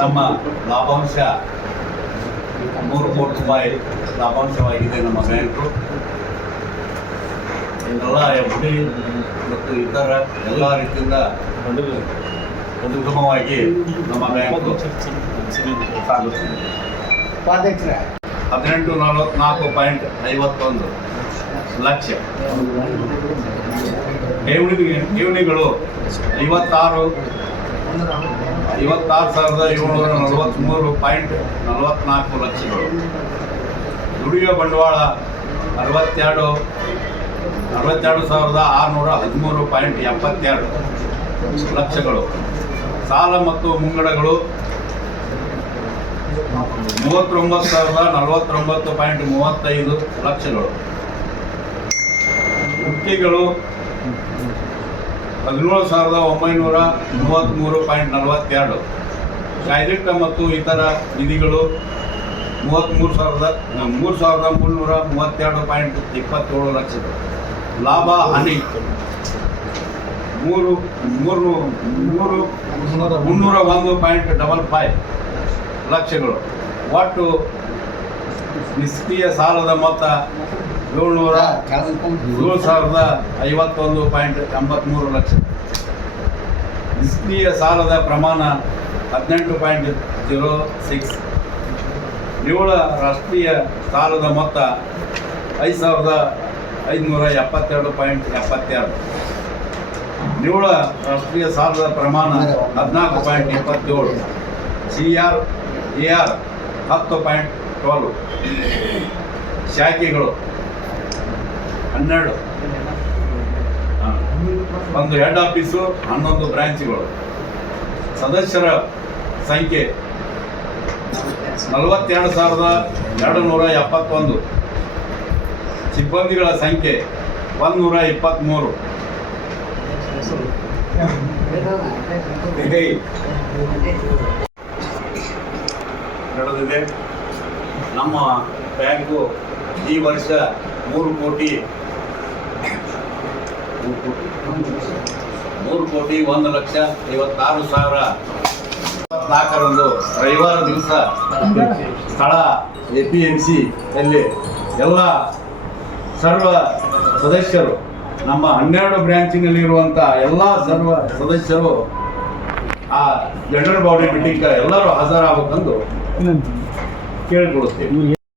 ನಮ್ಮ ಲಾಭಾಂಶ 3 ಕೋಟಿ ರೂಪಾಯಿ ಲಾಭಾಂಶವಾಗಿದೆ. ನಮ್ಮ ಬ್ಯಾಂಕು ಎಲ್ಲ FD ಮತ್ತು ಇತರ ಎಲ್ಲ ರೀತಿಯಿಂದ ಉತ್ತಮವಾಗಿ ನಮ್ಮ ಬ್ಯಾಂಕು ಸಾಗುತ್ತಿದೆ. 1844.51 ಲಕ್ಷ ಠೇವಣಿಗಳು 56,743.44 ಲಕ್ಷಗಳು. ದುಡಿಯುವ ಬಂಡವಾಳ 62,613.72 ಲಕ್ಷಗಳು. ಸಾಲ ಮತ್ತು ಮುಂಗಡಗಳು 39,049.35 ಲಕ್ಷಗಳು. ಗುತ್ತಿಗೆಗಳು 17,933.42. ಕಾಯ್ದಿಟ್ಟ ಮತ್ತು ಇತರ ನಿಧಿಗಳು 33,332.27 ಲಕ್ಷಗಳು. ಲಾಭ ಹಾನಿ 301.55 ಲಕ್ಷಗಳು. ಒಟ್ಟು ನಿಷ್ಕ್ರಿಯ ಸಾಲದ ಮೊತ್ತ 7,051.83 ಲಕ್ಷ. ನಿಷ್ಕ್ರಿಯ ಸಾಲದ ಪ್ರಮಾಣ 18.06. ನಿವ್ವಳ ರಾಷ್ಟ್ರೀಯ ಸಾಲದ ಮೊತ್ತ 5,572.72. ನಿವ್ವಳ ರಾಷ್ಟ್ರೀಯ ಸಾಲದ ಪ್ರಮಾಣ 14.27. CRAR 10.12. ಶಾಖೆಗಳು 12. ಒಂದು ಹೆಡ್ ಆಫೀಸು, 11 ಬ್ರಾಂಚ್ಗಳು. ಸದಸ್ಯರ ಸಂಖ್ಯೆ 42,271. ಸಿಬ್ಬಂದಿಗಳ ಸಂಖ್ಯೆ 123. ನಡೆದಿದೆ. ನಮ್ಮ ಬ್ಯಾಂಕು ಈ ವರ್ಷ 3,01,56,024 ರವಿವಾರ ದಿವಸ ಸ್ಥಳ APMC ಯಲ್ಲಿ ಎಲ್ಲ ಸರ್ವ ಸದಸ್ಯರು, ನಮ್ಮ 12 ಬ್ರಾಂಚಿನಲ್ಲಿರುವಂಥ ಎಲ್ಲ ಸರ್ವ ಸದಸ್ಯರು ಆ ಜನರಲ್ ಬಾಡಿ ಮೀಟಿಂಗ್ ಎಲ್ಲರೂ ಹಾಜರಾಗಬೇಕೆಂದು ಕೇಳಿಕೊಳ್ಳುತ್ತೇವೆ.